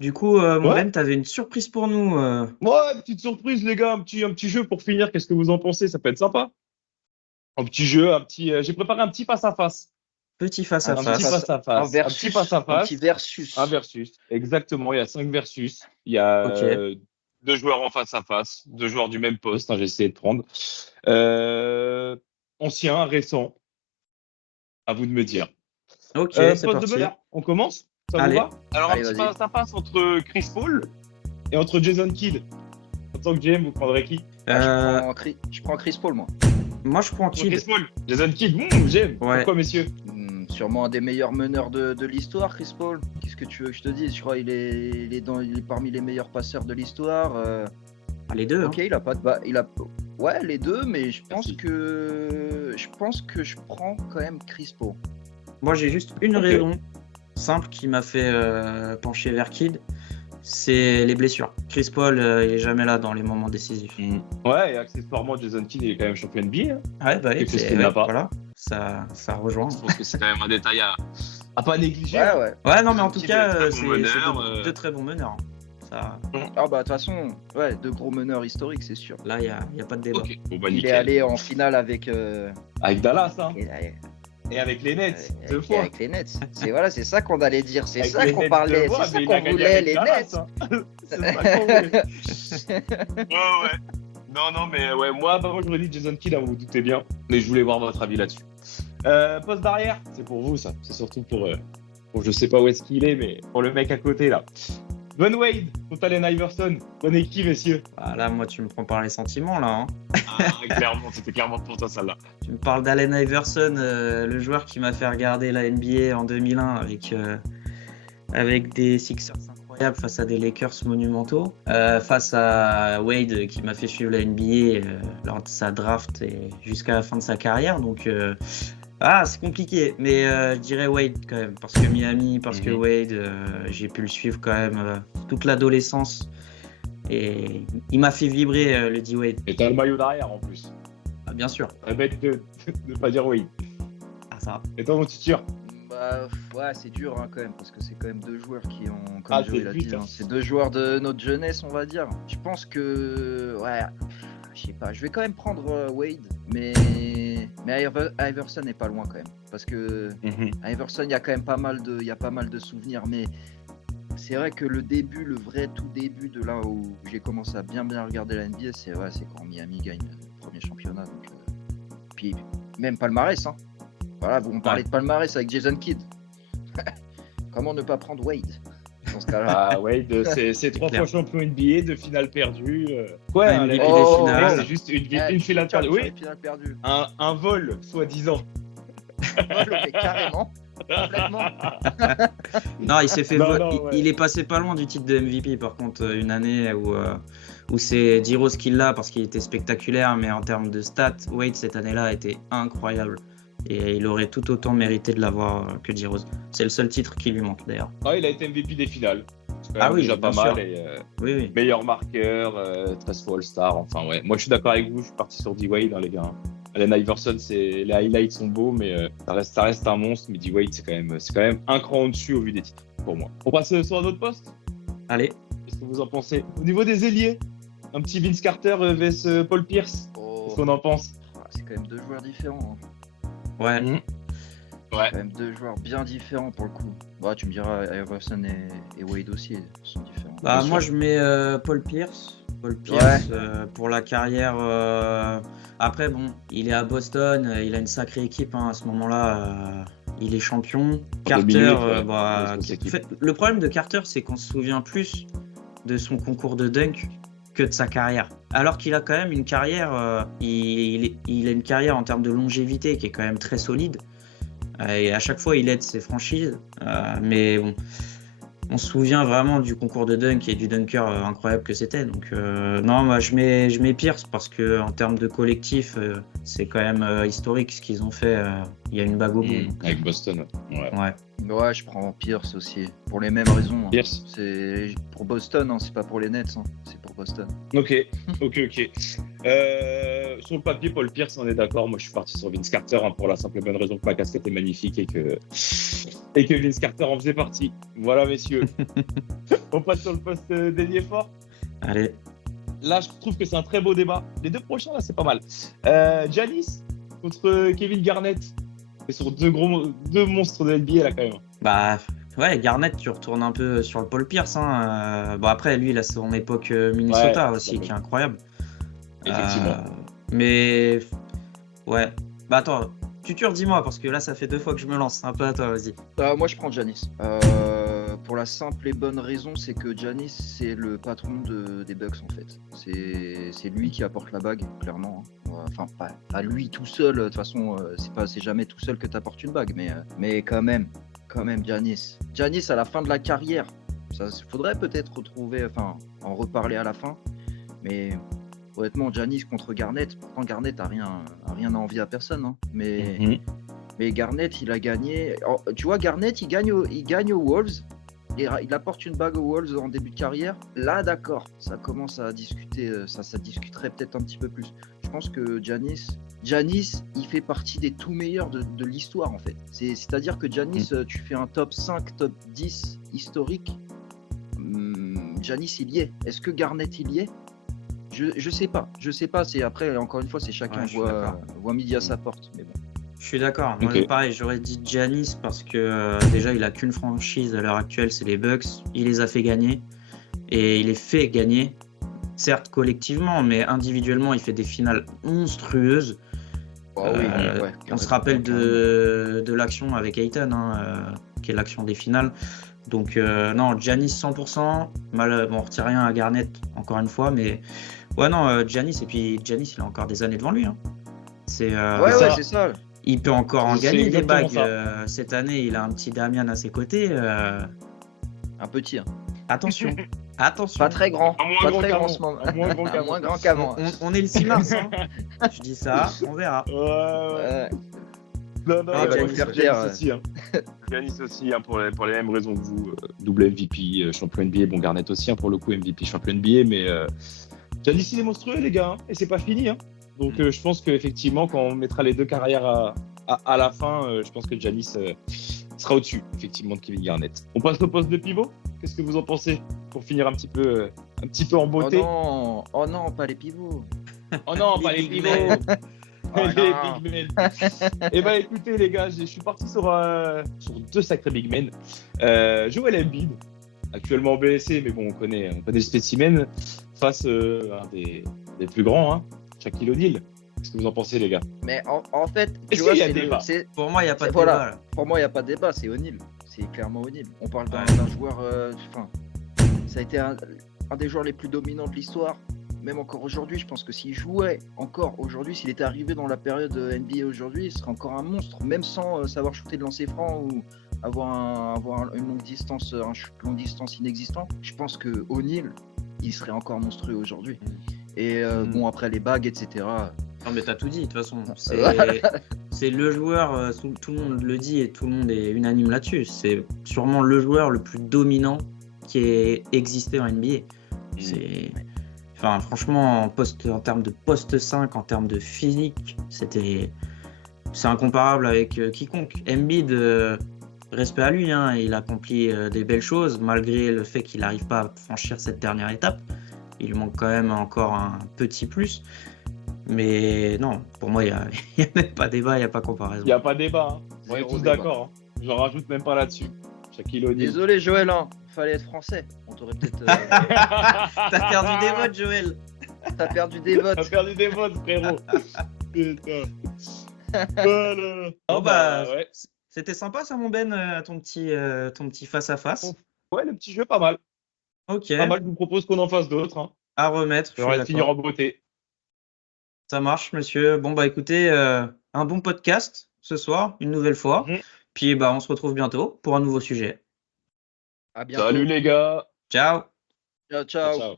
Du coup, mon Ouais, Ben, t'avais une surprise pour nous. ouais, petite surprise, les gars, un petit jeu pour finir. Qu'est-ce que vous en pensez? Ça peut être sympa. Un petit jeu, j'ai préparé un petit face-à-face. Petit face Un à Un petit petit face. face, un face-à-face. Un petit versus, un petit face-à-face. Un versus. versus. Exactement. Il y a 5 versus. Il y a Ok. deux joueurs en face-à-face. Deux joueurs du même poste, hein, j'ai essayé de prendre. Euh, Ancien, récent. À vous de me dire. Ok, c'est Poste de parti. bonheur. On commence? Ça vous Allez. va? Alors, un Allez, petit vas-y. face-à-face entre Chris Paul et entre Jason Kidd. En tant que GM, vous prendrez qui? Je prends Chris Paul, moi. Moi, je prends Chris Kidd. Paul. Jason Kidd, j'aime. Ouais. Pourquoi, messieurs? Sûrement un des meilleurs meneurs de l'histoire, Chris Paul. Qu'est-ce que tu veux que je te dise? Je crois qu'il il est parmi les meilleurs passeurs de l'histoire. Les deux. Ok, Hein. il a pas de ouais, les deux, mais je pense Merci. que je prends quand même Chris Paul. Moi, j'ai juste une Ok. raison simple qui m'a fait pencher vers Kidd. C'est les blessures. Chris Paul, il est jamais là dans les moments décisifs. Ouais, et accessoirement, Jason Kidd il est quand même champion NBA. Hein. Ouais, bah oui, Quelque chose qu'il n'a pas. voilà. Ça rejoint. Je pense que c'est quand même un détail à pas négliger. Ouais, hein. ouais. Ouais, non, mais en Un tout petit cas, très bon c'est meneur, deux très bons meneurs. Ça, Ah bah de toute façon, ouais, deux gros meneurs historiques, c'est sûr. là, il y a pas de débat. Ok, bon bah Il est nickel. allé en finale avec Avec Dallas, hein. et- Et avec les Nets, deux avec, fois. avec les Nets. C'est ça qu'on allait dire, c'est Avec ça les qu'on Nets parlait, deux fois, c'est ça mais il a qu'on gagné voulait, avec les Dallas, Nets. hein. C'est ça qu'on voulait. Ouais. Non, mais ouais, moi, par contre, j'aurais dit Jason Kidd, hein, vous vous doutez bien. Mais je voulais voir votre avis là-dessus. Poste d'arrière, c'est pour vous, ça. C'est surtout pour je sais pas où est-ce qu'il est, mais pour le mec à côté, là. Dwayne Wade contre Allen Iverson. Bonne équipe, messieurs. Ah, là, moi, tu me prends par les sentiments, là. Hein. Clairement, c'était clairement pour toi, celle-là. Tu me parles d'Allen Iverson, le joueur qui m'a fait regarder la NBA en 2001 avec des Sixers incroyables face à des Lakers monumentaux, face à Wade qui m'a fait suivre la NBA lors de sa draft et jusqu'à la fin de sa carrière. Donc, c'est compliqué, mais je dirais Wade quand même, parce que Miami, parce que Wade, j'ai pu le suivre quand même toute l'adolescence. Et il m'a fait vibrer le D-Wade. Et t'as le maillot d'arrière en plus. Ah, bien sûr. C'est bête de ne pas dire oui. Ah, ça. Et toi, mon tuteur? Bah ouais, c'est dur hein, quand même, parce que c'est quand même deux joueurs qui ont, Ah, comme Joey c'est l'a vite, dit, hein. hein, c'est deux joueurs de notre jeunesse, on va dire. Je pense que, ouais, je sais pas, je vais quand même prendre Wade, mais Iverson est pas loin quand même, parce que Iverson, il y a quand même pas mal de souvenirs, mais c'est vrai que le vrai tout début de là où j'ai commencé à bien regarder la NBA, c'est quand Miami gagne le premier championnat. Donc, puis même palmarès, hein. Voilà, on parlait de palmarès avec Jason Kidd. Comment ne pas prendre Wade dans ce cas-là? Ah, Wade, c'est 3 fois champion NBA, de finale perdue. Ouais, un MVP MVP des finales. c'est juste une finale perdue. Oui, Finale perdue. un vol, soi-disant. Mais carrément. Complètement. Non, il s'est fait Non, vo- non, il- ouais. il est passé pas loin du titre de MVP par contre une année où c'est D-Rose qui l'a parce qu'il était spectaculaire, mais en termes de stats, Wade cette année-là a été incroyable et il aurait tout autant mérité de l'avoir que D-Rose. C'est le seul titre qui lui manque d'ailleurs. Ah, il a été MVP des finales. C'est quand Ah même oui, déjà pas bien mal. sûr. Et, Oui. meilleur marqueur, 13 fois All-Star. Enfin, ouais. Moi, je suis d'accord avec vous. Je suis parti sur D-Wade, hein, les gars. Allen Iverson, les highlights sont beaux, mais ça reste un monstre. Mais D-Wade, c'est quand même un cran au-dessus au vu des titres, pour moi. On passe sur un autre poste. Allez, Qu'est-ce que vous en pensez? Au niveau des ailiers, un petit Vince Carter vs Paul Pierce. Qu'est-ce qu'on en pense? C'est quand même deux joueurs différents. Hein. ouais. Ouais. Quand même deux joueurs bien différents pour le coup. Bah, tu me diras, Iverson et Wade aussi sont différents. Bah, Bien moi sûr. je mets Paul Pierce. Paul Pierce pour la carrière. Après bon, il est à Boston, il a une sacrée équipe hein, à ce moment-là. Il est champion. Carter, minutes, ouais. bah, Grosse équipe. le problème de Carter, c'est qu'on se souvient plus de son concours de dunk que de sa carrière. Alors qu'il a quand même une carrière, il a une carrière en termes de longévité qui est quand même très solide. Et à chaque fois, il aide ses franchises. Mais bon, on se souvient vraiment du concours de dunk et du dunker incroyable que c'était. Donc non, moi je mets Pierce parce que en termes de collectif, c'est quand même historique ce qu'ils ont fait. Il y a une bague au bout. donc, Avec Boston. Ouais. ouais. Ouais, je prends Pierce aussi, pour les mêmes raisons. Hein. Pierce. C'est pour Boston, hein, c'est pas pour les Nets, hein, c'est pour Boston. Ok. Sur le papier, Paul Pierce, on est d'accord. Moi, je suis parti sur Vince Carter hein, pour la simple et bonne raison que ma casquette est magnifique et que Vince Carter en faisait partie. Voilà, messieurs. On passe sur le poste d'ailier fort. Allez. Là, je trouve que c'est un très beau débat. Les deux prochains, là, c'est pas mal. Giannis contre Kevin Garnett. C'est sur deux monstres de NBA, là, quand même. Bah, ouais, Garnett, tu retournes un peu sur le Paul Pierce. Hein. Bon, après, lui, il a son époque Minnesota aussi, qui est incroyable. Effectivement. Mais, ouais. Bah, attends, Tutur, dis-moi, parce que là, ça fait 2 fois que je me lance. Un peu à toi, vas-y. Moi, je prends Giannis. Pour la simple et bonne raison, c'est que Giannis, c'est le patron des Bucks, en fait. C'est lui qui apporte la bague, clairement. Hein. Enfin, pas lui tout seul. De toute façon, c'est jamais tout seul que tu apportes une bague. Mais quand même, Giannis. Giannis, à la fin de la carrière, ça faudrait peut-être en reparler à la fin. Mais honnêtement, Giannis contre Garnett, pourtant Garnett a rien à envier à personne. Hein. Mais Garnett, il a gagné. Alors, tu vois, Garnett, il gagne aux Wolves. Il apporte une bague aux Wolves en début de carrière. Là, d'accord, ça commence à discuter. Ça discuterait peut-être un petit peu plus. Je pense que Giannis, il fait partie des tout meilleurs de l'histoire, en fait. C'est-à-dire que Giannis, tu fais un top 5, top 10 historique. Giannis, il y est. Est-ce que Garnett, il y est ? Je sais pas. C'est après, encore une fois, c'est chacun voit midi à sa porte. Mais bon. Je suis d'accord. Moi, pareil, j'aurais dit Giannis parce que déjà, il a qu'une franchise à l'heure actuelle, c'est les Bucks. Il les a fait gagner et il les fait gagner, certes collectivement, mais individuellement, il fait des finales monstrueuses. On se rappelle de l'action avec Ayton, qui est l'action des finales. Donc, non, Giannis 100%. On retire rien à Garnett, encore une fois, mais ouais, non, Giannis, et puis Giannis, il a encore des années devant lui. Hein. C'est ça. Il peut encore en gagner des bagues. Cette année, il a un petit Damian à ses côtés. Un petit. Hein. Attention. Pas très grand. Pas très grand en ce moment. Moins grand qu'avant. On est le 6 mars. Hein. Je dis ça, on verra. Ouais. Non, Giannis aussi, pour les mêmes raisons que vous. Double MVP, champion NBA. Bon, Garnett aussi, pour le coup, MVP, champion NBA. Mais Giannis, il est monstrueux, les gars. Et c'est pas fini. Hein. Donc, je pense qu'effectivement, quand on mettra les deux carrières à la fin, je pense que Giannis sera au-dessus, effectivement, de Kevin Garnett. On passe au poste de pivot. Qu'est-ce que vous en pensez pour finir un petit peu en beauté? Oh non, pas les pivots. Oh non, pas les pivots. Les big men. Eh ben, écoutez, les gars, je suis parti sur 2 sacrés big men. Joel Embiid, actuellement blessé, mais bon, on connaît le spécimen, face à un des plus grands, hein. Shaquille O'Neal. Qu'est-ce que vous en pensez, les gars? Mais en fait, est-ce qu'il y a débat? Pour moi, il n'y a pas de débat. Pour moi, il n'y a pas de débat, c'est O'Neal. C'est clairement O'Neal. On parle d'un joueur. Ça a été un des joueurs les plus dominants de l'histoire. Même encore aujourd'hui, je pense que s'il jouait encore aujourd'hui, s'il était arrivé dans la période NBA aujourd'hui, il serait encore un monstre, même sans savoir shooter de lancer franc ou avoir une longue distance, un shoot longue distance inexistant. Je pense que O'Neal, il serait encore monstrueux aujourd'hui. Et bon, après les bagues, etc. Non, mais t'as tout dit, de toute façon. C'est le joueur, tout le monde le dit et tout le monde est unanime là-dessus. C'est sûrement le joueur le plus dominant qui ait existé en NBA. Franchement, en termes de poste 5, en termes de physique, c'est incomparable avec quiconque. Embiid, respect à lui, hein, il accomplit des belles choses, malgré le fait qu'il n'arrive pas à franchir cette dernière étape. Il lui manque quand même encore un petit plus. Mais non, pour moi, il n'y a même pas débat, il n'y a pas comparaison. Il n'y a pas débat, hein. On est tous d'accord. Hein. J'en rajoute même pas là-dessus. Shaquille O'Neal. Désolé, Joël, fallait être français. On t'aurait peut-être. T'as perdu des votes, Joël. T'as perdu des votes. T'as perdu des votes, frérot. Putain. Voilà. Ouais. C'était sympa, ça, mon Ben, ton petit face-à-face. Ouais, le petit jeu, pas mal. Ok. Pas mal, je vous propose qu'on en fasse d'autres. Hein. À remettre. On va finir en beauté. Ça marche, monsieur. Bon, écoutez, un bon podcast ce soir, une nouvelle fois. Puis, on se retrouve bientôt pour un nouveau sujet. À bientôt. Salut, les gars. Ciao. Ciao.